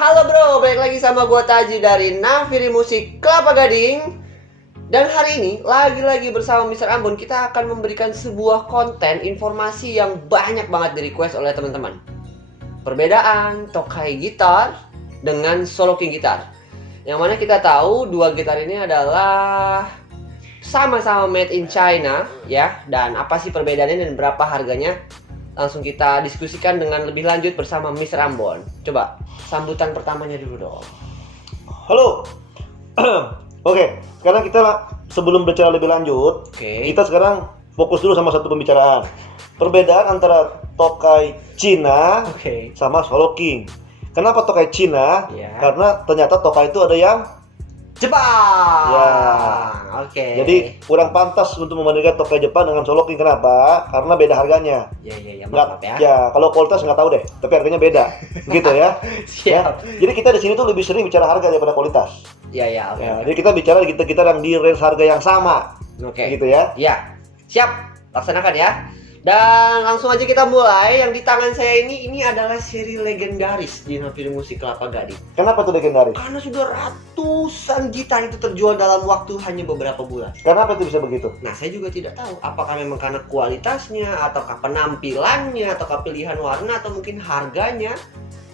Halo bro, balik lagi sama gua Taji dari Naviri Musik Kelapa Gading. Dan hari ini lagi-lagi bersama Mr. Ambon kita akan memberikan sebuah konten informasi yang banyak banget di request oleh teman-teman. Perbedaan Tokai gitar dengan Solo King gitar. Yang mana kita tahu dua gitar ini adalah sama-sama made in China ya. Dan apa sih perbedaannya dan berapa harganya? Langsung kita diskusikan dengan lebih lanjut bersama Mr. Ambon. Coba sambutan pertamanya dulu dong. Halo. Oke, sekarang kita sebelum bicara lebih lanjut, kita sekarang fokus dulu sama satu pembicaraan. Perbedaan antara Tokai Cina sama Solo King. Kenapa Tokai Cina? Karena ternyata Tokai itu ada yang Jepang. Ya. Oke. Jadi kurang pantas untuk membandingkan Tokai Jepang dengan Solo King. Kenapa? Karena beda harganya. Maaf ya. Ya, kalau kualitas nggak tahu deh, tapi harganya beda, gitu ya. Siap. Ya. Jadi kita di sini tuh lebih sering bicara harga daripada kualitas. Oke. Jadi kita bicara kita yang di range harga yang sama. Gitu ya. Iya. Siap. Laksanakan ya. Dan langsung aja kita mulai. Yang di tangan saya ini adalah seri legendaris di Naviri Musik Kelapa Gading. Kenapa tuh legendaris? Karena sudah ratusan gitar itu terjual dalam waktu hanya beberapa bulan. Kenapa itu bisa begitu? Nah, saya juga tidak tahu apakah memang karena kualitasnya, ataukah penampilannya, ataukah pilihan warna, atau mungkin harganya.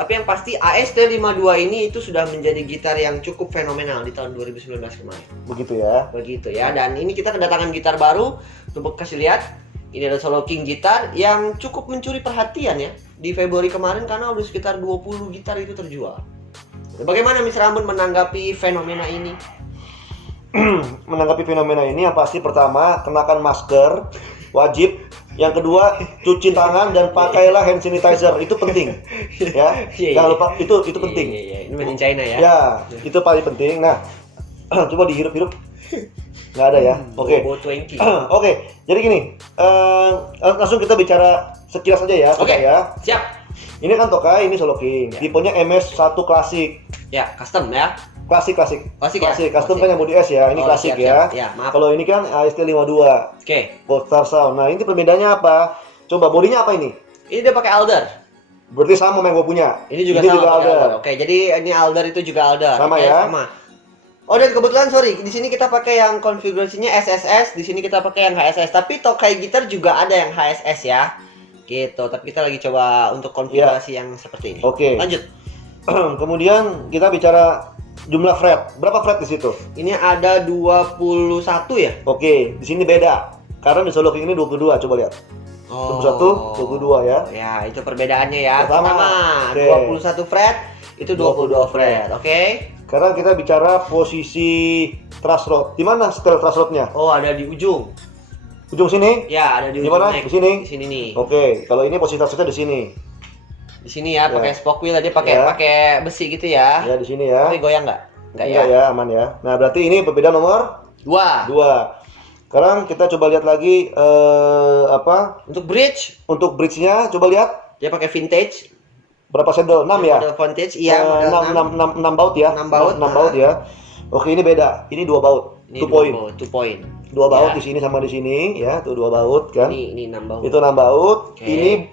Tapi yang pasti AST52 ini itu sudah menjadi gitar yang cukup fenomenal di tahun 2019 kemarin. Begitu ya. Dan ini kita kedatangan gitar baru. Coba kasih lihat. Ini adalah Solo King gitar yang cukup mencuri perhatian ya di Februari kemarin karena udah sekitar 20 gitar itu terjual. Bagaimana Mr. Ambon menanggapi fenomena ini? Menanggapi fenomena ini yang pasti pertama kenakan masker wajib. Yang kedua cuci tangan dan pakailah hand sanitizer, itu penting ya. Jangan lupa itu penting. Ini made in China ya. Ya, itu paling penting. Nah, coba dihirup-hirup. Nggak ada ya. Oke. Oke. Jadi gini, langsung kita bicara sekilas aja ya. Oke. Ya. Siap. Ini kan Tokai, ini Solo King. Ya. Tipenya MS1 klasik. Ya, custom ya. Klasik. Custom kan yang body S ya. Ini klasik siap. ya. Ya, maaf. Kalau ini kan AST52. Oke. Gold Star Sound. Nah, ini perbedaannya apa? Coba bodinya apa ini? Ini dia pakai Alder. Berarti sama yang gue punya. Ini juga Alder. Oke, jadi ini Alder itu juga Alder. Sama ya. Sama. Oh, dan kebetulan di sini kita pakai yang konfigurasinya SSS, di sini kita pakai yang HSS. Tapi Tokai gitar juga ada yang HSS ya. Gitu. Tapi kita lagi coba untuk konfigurasi yang seperti ini. Oke. Lanjut. Kemudian kita bicara jumlah fret. Berapa fret di situ? Ini ada 21 ya? Oke, di sini beda. Karena di Solo King ini 22, coba lihat. 21, 22 ya. Ya, itu perbedaannya ya. Pertama, 21 fret, itu 22 fret. Oke. Sekarang kita bicara posisi truss rod. Di mana setel truss rodnya? Oh, ada di ujung. Ujung sini? Ya, ada di ujung. Di mana? Di sini? Di sini nih. Oke, kalau ini posisi truss rodnya di sini. Di sini ya, pakai spoke wheel aja, pakai besi gitu ya. Ya, di sini ya. Tapi goyang nggak? Nggak ya? Ya, aman ya. Nah, berarti ini perbedaan nomor 2. Sekarang kita coba lihat lagi Untuk bridge. Untuk bridge-nya coba lihat. Dia pakai vintage. Berapa sendal? 6 ya? Model vintage, iya. 6 baut ya? 6 baut. 6 baut ya. Oke, ini beda. Ini 2 baut. 2 point. 2 point. 2 baut di sini sama di sini ya. Tuh 2 baut kan? Ini 6 baut. Itu 6 baut. Ini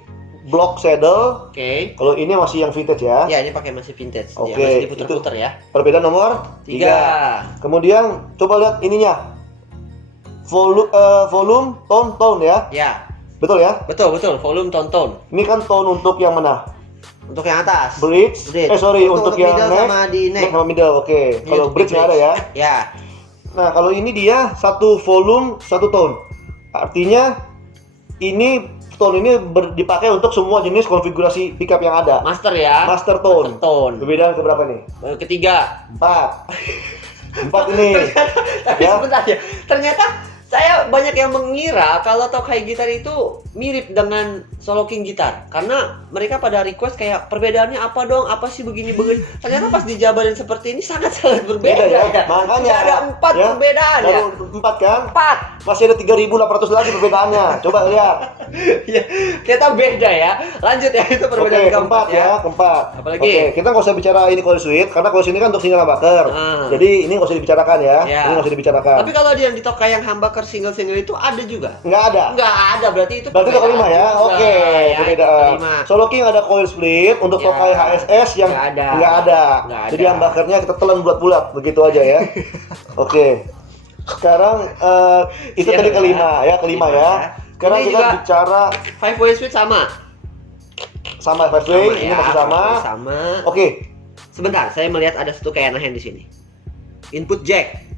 block saddle. Oke. Kalau ini masih yang vintage ya? Ya, ini pakai masih vintage. Oke. Ya, masih diputer-puter ya. Perbedaan nomor 3. Kemudian coba lihat ininya. Volume, tone ya? Ya. Betul ya? Betul. Volume, tone. Ini kan tone untuk yang mana? Untuk yang atas. Bridge. Untuk yang middle neck. sama di neck. Sama middle, oke. Kalau bridge nggak ada ya? Ya. Nah, kalau ini dia 1 volume, 1 tone. Artinya ini tone ini dipakai untuk semua jenis konfigurasi pickup yang ada. Master ya. Master tone. Perbedaan keberapa nih? Ketiga. 4 ini. Tapi sebentar ya. Ternyata saya banyak yang mengira kalau Tokai gitar itu mirip dengan Solo King gitar karena mereka pada request kayak perbedaannya apa dong, apa sih begini. Ternyata pas dijabarin seperti ini sangat berbeda ya. Makanya ada 4 perbedaan ya. 4 kan? masih ada 3.800 lagi perbedaannya. Coba lihat. Ya, kita beda ya. Lanjut ya, itu perbedaan Oke, keempat ya, keempat. Apalagi? Oke, kita nggak usah bicara ini coil switch karena coil switch ini kan untuk single humbucker. Jadi ini nggak usah dibicarakan ya. Ya. Ini nggak usah dibicarakan. Tapi kalau yang di Tokai yang humbucker single-single itu ada juga? Nggak ada. Nggak ada, berarti itu Berarti udah kelima ya. juga. Oke, Ya, perbedaan. kelima. Solo King ada coil split, untuk Ya. Tokai HSS yang Nggak ada. nggak ada. Nggak Jadi ada. humbuckernya kita telan bulat-bulat begitu aja ya. Oke. Sekarang itu Siap tadi ya. kelima ya, kelima Kelima ya. ya. Sekarang Ini kita juga bicara 5-way switch sama? sama FFW, ini ya, masih sama. 5-way sama. Oke, Sebentar, saya melihat ada satu keanehan di sini. Input jack.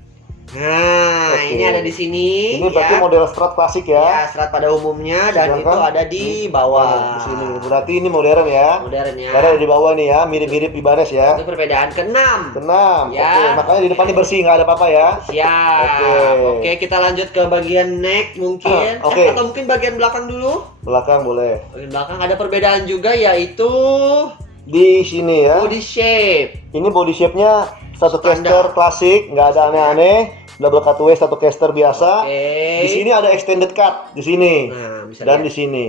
Nah, Oke. ini ada di sini. ini berarti ya. model Strat klasik Ya, ya. serat pada umumnya dan Sedangkan itu ada di bawah. Di sini. Berarti ini modern ya. Modern ya. Karena ada di bawah nih ya, mirip-mirip Ibanez ya. Itu perbedaan ke-6. Keenam. Ya. Oke, makanya di depan ini bersih, nggak ada apa-apa ya. Siap. Oke. Oke, kita lanjut ke bagian neck mungkin. Oke. Atau mungkin bagian belakang dulu. Belakang boleh. Bagian belakang ada perbedaan juga yaitu Di sini ya. body shape. Ini body shape-nya satu Standar. caster klasik, nggak ada aneh-aneh. Double cutaway satu caster biasa. Oke. Di sini ada extended cut di sini Nah, bisa dan lihat. di sini.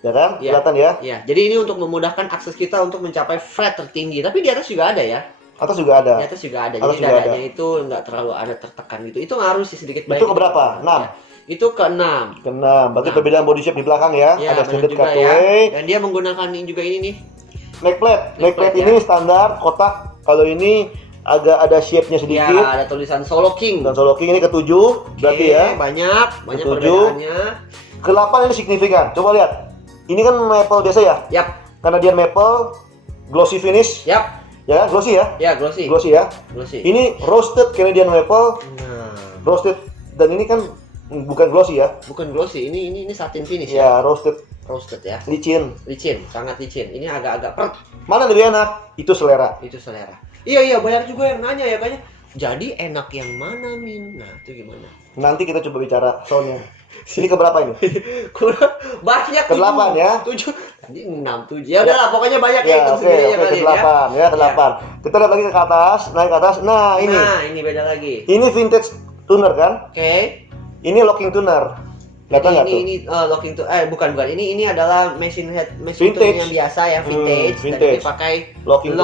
Ya kan? Ya. Kelihatan ya? Ya, jadi ini untuk memudahkan akses kita untuk mencapai fret tertinggi. Tapi di atas juga ada ya. Atas juga ada. Di atas juga ada. Atas Jadi juga dadanya itu nggak terlalu ada tertekan gitu. Itu ngaruh sih sedikit Itu ke berapa? 6? Itu ke-6. Keenam. Berarti Nah. perbedaan body shape di belakang ya. Ya, Ada benar extended juga ya. cutaway. Dan dia menggunakan ini juga ini nih. Neck plate. Neck Neck plate plate, ini standar kotak. Kalau ini agak ada shape-nya sedikit. Ya, ada tulisan Solo King. Dan Solo King ini ke-7 berarti Oke, ya. banyak Ketujuh. perbedaannya. Ke-8 ini signifikan. Coba lihat. Ini kan maple biasa ya. Yap, Karena dia maple glossy finish. yap. Ya, glossy ya. Ya, glossy. Glossy ya. Glossy. Ini roasted Canadian maple, Nah, roasted dan ini kan bukan glossy ya. bukan glossy. Ini satin finish Ya, ya. roasted Roasted ya. licin. Licin, sangat licin. Ini agak-agak pert. Mana lebih enak? Itu selera. Itu selera. Iya, banyak juga yang nanya ya kayaknya. Jadi enak yang mana, Min? Nah, itu gimana? Nanti kita coba bicara soundnya. Ini keberapa ini? Kurang banyak. Ke-8 ya. 7. Tadi 6, 7. Ya udahlah, pokoknya banyak ya Ya, itu oke, sendiri oke, kali ke-8 ya, ke-8. Kita lihat lagi ke atas, naik ke atas. Nah, ini. Nah, ini beda lagi. Ini vintage tuner kan? Oke. Ini locking tuner. Kelihatan nggak tuh? Ini locking to bukan. Ini adalah machine Vintage. tuning yang biasa yang vintage, dan vintage. ini pakai Locking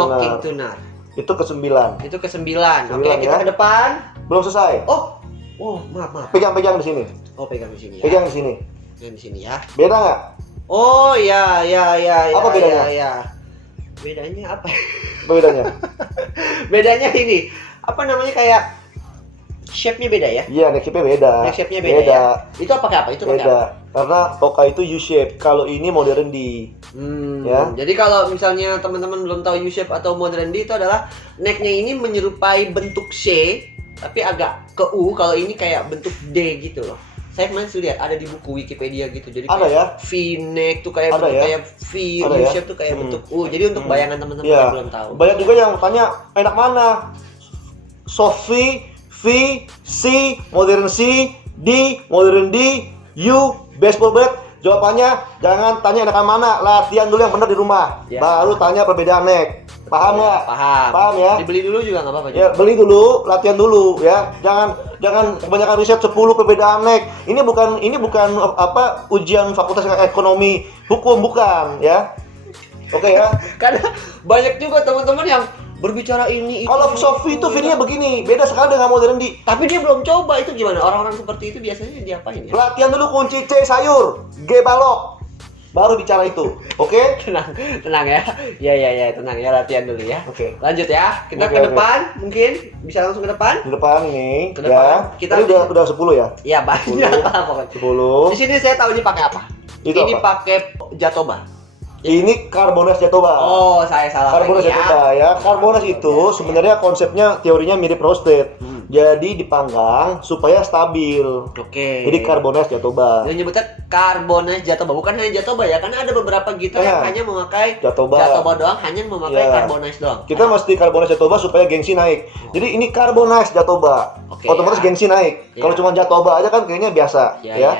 tuner. Itu ke-9. Itu ke-9. Oke, 9 kita ya. ke depan. Belum selesai. Oh, maaf. Pegang-pegang di sini. Oh, pegang di sini ya. Pegang di sini. Pegang di sini ya. Beda nggak? Oh, ya. Apa bedanya? Ya. Bedanya apa? Apa bedanya? Bedanya ini. Apa namanya kayak shape-nya beda ya? Iya, neck shape-nya beda. Neck shape-nya beda ya. Itu pakai apa? Itu pakai apa? Beda. Karena Tokai itu U-shape. Kalau ini modern D. Ya. Jadi kalau misalnya teman-teman belum tahu U-shape atau modern D itu adalah neck-nya ini menyerupai bentuk C tapi agak ke U. Kalau ini kayak bentuk D gitu loh. Saya kemarin sudah lihat ada di buku Wikipedia gitu. Jadi Ada kayak ya? V-neck tuh kayak Ada bentuk ya? kayak V, Ada ya? U-shape tuh kayak bentuk U. Jadi untuk bayangan teman-teman Iya. yang belum tahu. Banyak juga yang tanya enak mana? Soft V, C, modern C, D, modern D, U, baseball bat. Jawabannya jangan tanya enakan mana, latihan dulu yang benar di rumah. Ya. Baru tanya perbedaan neck. Paham nggak? Paham. Paham ya? Dibeli dulu juga nggak apa-apa. Ya, beli dulu, latihan dulu ya. Jangan kebanyakan riset 10 perbedaan neck. Ini bukan apa ujian fakultas ekonomi hukum bukan ya. Oke ya. Karena banyak juga teman-teman yang berbicara ini itu. Kalau Sofi itu videonya begini, beda sekali dengan modern di. Tapi dia belum coba, itu gimana? Orang-orang seperti itu biasanya diapain ya? Latihan dulu kunci C sayur, G balok. Baru bicara itu. Oke? tenang ya. Ya, tenang ya, latihan dulu ya. Oke. Lanjut ya. Kita Oke, ke oke. depan, mungkin bisa langsung ke depan. Di depan ini Ke depan. ya. Kita Tadi udah 10 ya? Ya, banyak lah pokoknya. 10. Di sini saya tahu ini pakai apa? Itu ini apa? pakai Jatoba. Ini Carbonas Jatoba. Oh, saya salah Carbonas lagi ya. Jatoba ya. Carbonas itu sebenarnya konsepnya teorinya mirip roasted. Jadi dipanggang supaya stabil. Oke. Jadi Carbonas Jatoba. Yang nyebutnya Carbonas Jatoba, bukan hanya Jatoba ya, karena ada beberapa gitar yang Ya. hanya memakai Jatoba. doang, hanya memakai Ya. Carbonas doang. Kita mesti Carbonas Jatoba supaya gengsi naik. Jadi ini Carbonas Jatoba. Oke, Otomatis ya. gengsi naik. Ya. Kalau cuma Jatoba aja kan kayaknya biasa Ya. ya.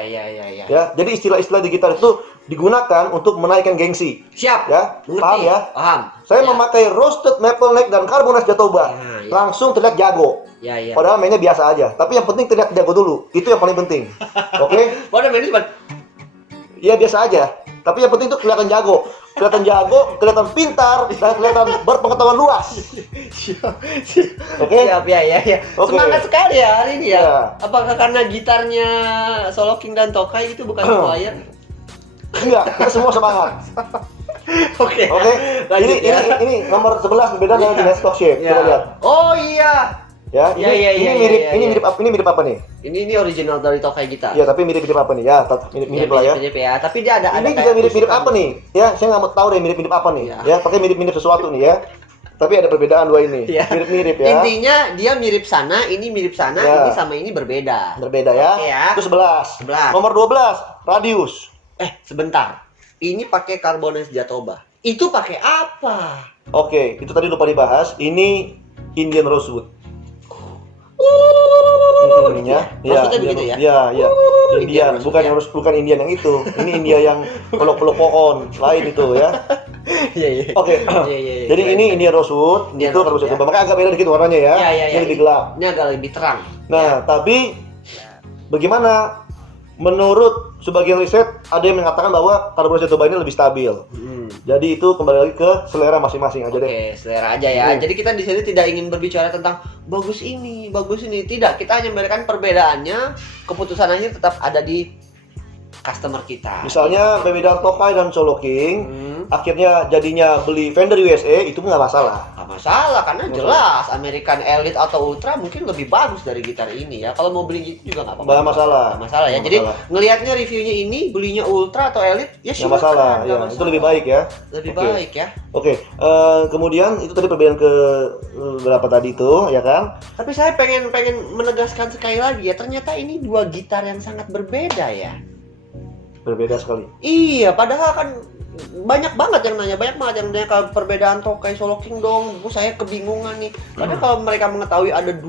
Ya, jadi istilah-istilah di gitar itu digunakan untuk menaikkan gengsi. Siap. Ya, Mengerti. paham ya? Paham. Saya Ya. memakai roasted maple neck dan carbonate jatoba. Ya. Langsung terlihat jago. Ya, ya. Padahal mainnya biasa aja. Tapi yang penting terlihat jago dulu. Itu yang paling penting. Oke? Waduh, ini cuma Ya biasa aja. Tapi yang penting itu kelihatan jago. Kelihatan pintar, dan kelihatan berpengetahuan luas. Oke? Siap, ya. Oke. Semangat sekali ya hari ini ya. Ya. Apakah karena gitarnya Solo King dan Tokai itu bukan choir? Enggak, kita semua semangat. Oke. Oke? Lanjut ya. Ini nomor 11 berbeda dengan Guinness Stock Shape. Ya. Coba lihat. Oh iya. Ya, Ya, ya, ini ya, mirip ya, ini ya. mirip apa nih? Ini original dari Tokai gitar. Ya, tapi mirip apa nih? Ya, mirip lah ya. Mirip ya. Tapi dia ada Ini kayak juga mirip tusukan. apa nih? Ya, saya nggak mau tahu deh mirip apa nih. Ya. Ya, pakai mirip sesuatu nih ya. Tapi ada perbedaan dua ini. Ya. Mirip ya. Intinya dia mirip sana, ini mirip sana, Ya. ini sama ini berbeda. Berbeda ya. Oke ya. Itu 11. 11. Nomor 12, radius. Sebentar. Ini pakai carbonate jatoba. Itu pakai apa? Oke, itu tadi lupa dibahas. Ini Indian rosewood. Maksudnya begitu ya? Iya. Indian Indian, rosewood, bukan Indian yang itu. Ini India yang peluk-peluk pohon, lain itu ya. Iya. Oke. Iya. Jadi ini Indian rosewood, Indian itu rosewood, carbonate ya. jatoba. Makanya agak beda dikit warnanya ya. Iya. Ini lebih gelap. Ini agak lebih terang. Nah, tapi bagaimana menurut sebagian riset ada yang mengatakan bahwa carbonate jatoba ini lebih stabil. Jadi itu kembali lagi ke selera masing-masing aja deh. Oke, selera aja ya. Jadi kita di sini tidak ingin berbicara tentang bagus ini. Tidak. Kita hanya memberikan perbedaannya. Keputusan akhir tetap ada di customer kita. Misalnya perbedaan Tokai dan Solo King, akhirnya jadinya beli Fender USA itu nggak masalah. Nggak masalah karena jelas American Elite atau Ultra mungkin lebih bagus dari gitar ini ya. Kalau mau beli gitu juga nggak apa-apa. Nggak masalah. Nggak masalah ya. Nggak Jadi masalah. ngelihatnya reviewnya ini belinya Ultra atau Elite ya Nggak silakan, masalah, nggak ya. masalah. Itu lebih baik ya. Lebih Oke. baik ya. Oke, kemudian itu tadi perbedaan ke berapa tadi itu, ya kan? Tapi saya pengen menegaskan sekali lagi ya, ternyata ini dua gitar yang sangat berbeda ya. Berbeda sekali. Iya, padahal kan banyak banget yang nanya kalau perbedaan Tokai Solo King dong. Saya kebingungan nih. Padahal kalau mereka mengetahui ada 12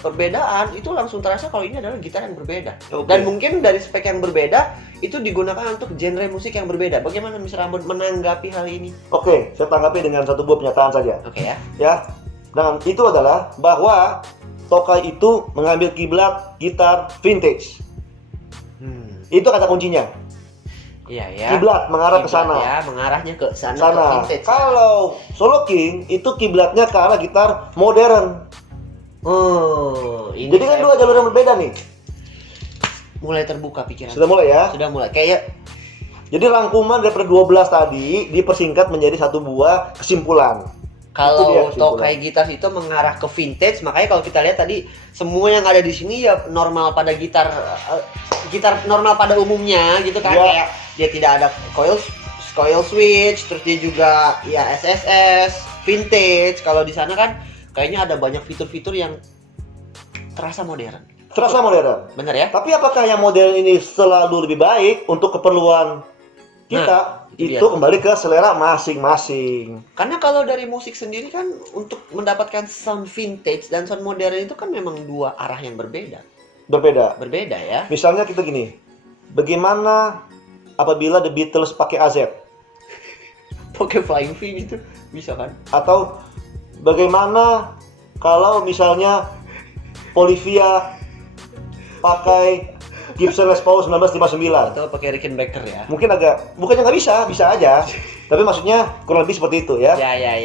perbedaan, itu langsung terasa kalau ini adalah gitar yang berbeda. Oke. Dan mungkin dari spek yang berbeda, itu digunakan untuk genre musik yang berbeda. Bagaimana Mr. Ambon menanggapi hal ini? Oke, saya tanggapi dengan satu buah pernyataan saja. Oke ya. Ya, dan itu adalah bahwa Tokai itu mengambil kiblat gitar vintage. Itu kata kuncinya. Iya ya. Kiblat mengarah ke sana. Ya, mengarahnya ke sana. Ke Sana. vintage. Kalau Solo King itu kiblatnya ke arah gitar modern. Oh, ini Jadi kan saya dua jalur yang berbeda nih. mulai terbuka pikiran. Sudah mulai ya. Sudah mulai. Kayak Jadi rangkuman daripada 12 tadi dipersingkat menjadi satu buah kesimpulan. Itu dia kalau kesimpulan. Tokai gitar itu mengarah ke vintage, makanya kalau kita lihat tadi semua yang ada di sini ya normal pada gitar normal pada umumnya gitu kan, Ya. kayak dia tidak ada coil switch, terus dia juga ya SSS vintage. Kalau di sana kan kayaknya ada banyak fitur-fitur yang terasa modern. Terasa modern. Bener ya? Tapi apakah yang modern ini selalu lebih baik untuk keperluan kita? itu Itu dia. kembali ke selera masing-masing. Karena kalau dari musik sendiri kan untuk mendapatkan sound vintage dan sound modern itu kan memang dua arah yang berbeda. Berbeda. Berbeda ya. Misalnya kita gini, bagaimana apabila The Beatles pakai AZ? Pakai Flying V gitu bisa kan? Atau bagaimana kalau misalnya Olivia pakai Gibson Les Paul 1959? Atau pakai Rickenbacker ya? Mungkin bukannya nggak bisa, bisa aja. Tapi maksudnya kurang lebih seperti itu ya. Ya,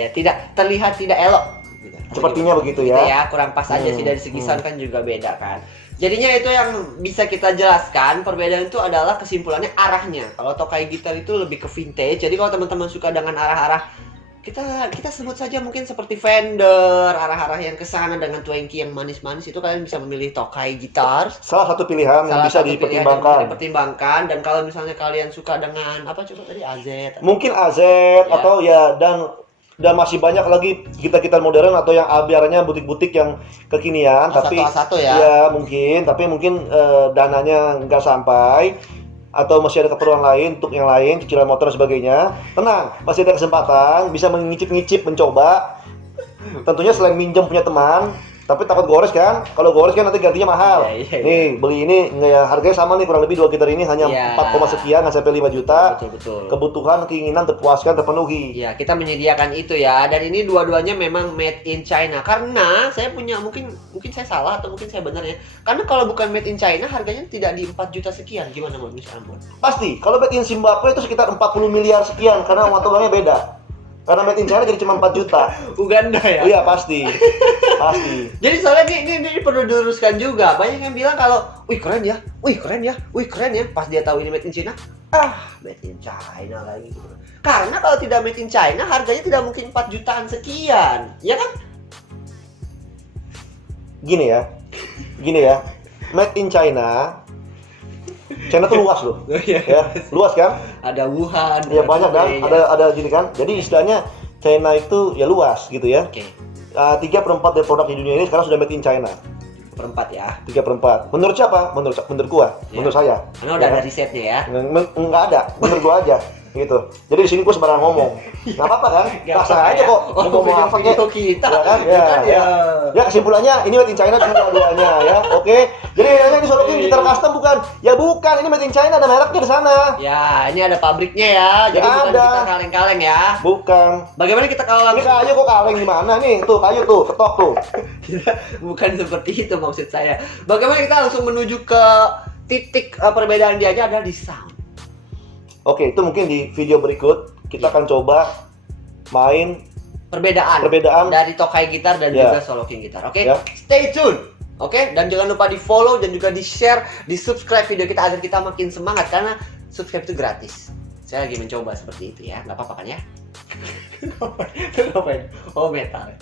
terlihat tidak elok. Gitu. Sepertinya begitu Gitu ya. ya, kurang pas aja sih dari segi sound kan juga beda kan. Jadinya itu yang bisa kita jelaskan, perbedaan itu adalah kesimpulannya arahnya. Kalau Tokai gitar itu lebih ke vintage. Jadi kalau teman-teman suka dengan arah-arah kita sebut saja mungkin seperti Fender, arah-arah yang kesana dengan twanky yang manis-manis, itu kalian bisa memilih Tokai gitar. Salah satu pilihan yang Salah bisa satu pilihan yang bisa dipertimbangkan. dipertimbangkan. Dan kalau misalnya kalian suka dengan apa coba tadi AZ, Mungkin AZ Ya. atau ya dan masih banyak lagi gitar-gitar modern atau yang biarnya butik-butik yang kekinian, tapi A1 ya. mungkin dananya nggak sampai atau masih ada keperluan lain untuk yang lain, cicilan motor dan sebagainya. Tenang, masih ada kesempatan bisa mengicip-ngicip, mencoba. Tentunya selain minjem punya teman, Tapi takut gores kan? Kalau gores kan nanti gantinya mahal. Iya. Nih, beli ini nggak ya, harganya sama nih, kurang lebih 2 gitar ini hanya Iya. 4, sekian, nggak sampai 5 juta. Betul. Kebutuhan, keinginan terpuaskan, terpenuhi. Ya, kita menyediakan itu ya. Dan ini dua-duanya memang made in China. Karena saya punya mungkin saya salah atau mungkin saya benar ya. Karena kalau bukan made in China harganya tidak di 4 juta sekian. Gimana menurut Mr. Ambon? Pasti, kalau made in Zimbabwe itu sekitar 40 miliar sekian karena mata uangnya beda. Karena made in China jadi cuma 4 juta. Uganda ya? Iya, pasti. Pasti. Jadi soalnya ini perlu diluruskan juga. Banyak yang bilang kalau, wih keren ya, wih keren ya, wih keren ya. Pas dia tahu ini made in China, made in China lagi. Karena kalau tidak made in China, harganya tidak mungkin 4 jutaan sekian, ya kan? Gini ya. Made in China. China tuh luas loh. Ya, luas kan? Ada Wuhan. Ya banyak kan? Ada gini kan? Jadi istilahnya China itu ya luas gitu ya. Oke. 3/4 dari produk di dunia ini sekarang sudah made in China. 4 ya. 3/4. Menurut siapa? Menurut gua. Ya. Menurut saya. Karena udah Ya. ada risetnya ya. Enggak ada. Menurut gua aja. Gitu. Jadi di sini gua sembarang ngomong. Enggak apa-apa kan? Nggak Rasa apa-apa aja ya. kok. Oh, Ngomong apa video kek. kita. Ya kan? Kan ya. Ya kesimpulannya ini made in China cuma dua-duanya ya. Oke. Jadi yang disolokin gitar custom bukan? Ya bukan, ini made in China, ada mereknya di sana. Ya, ini ada pabriknya ya. Jadi Ya bukan ada. kita kaleng-kaleng ya. Bukan. Bagaimana kita kalau Ini langsung kayu kok kaleng gimana nih? Tuh kayu tuh, ketok tuh. bukan seperti itu maksud saya. Bagaimana kita langsung menuju ke titik perbedaan dia aja adalah di sound. Oke, itu mungkin di video berikut kita akan coba main Perbedaan dari Tokai gitar dan Ya. juga Solo King gitar. Oke, Ya. stay tune. Oke, dan jangan lupa di follow dan juga di share, di subscribe video kita agar kita makin semangat karena subscribe itu gratis. Saya lagi mencoba seperti itu ya, nggak apa-apa kan ya? Ngapain? Oh metal.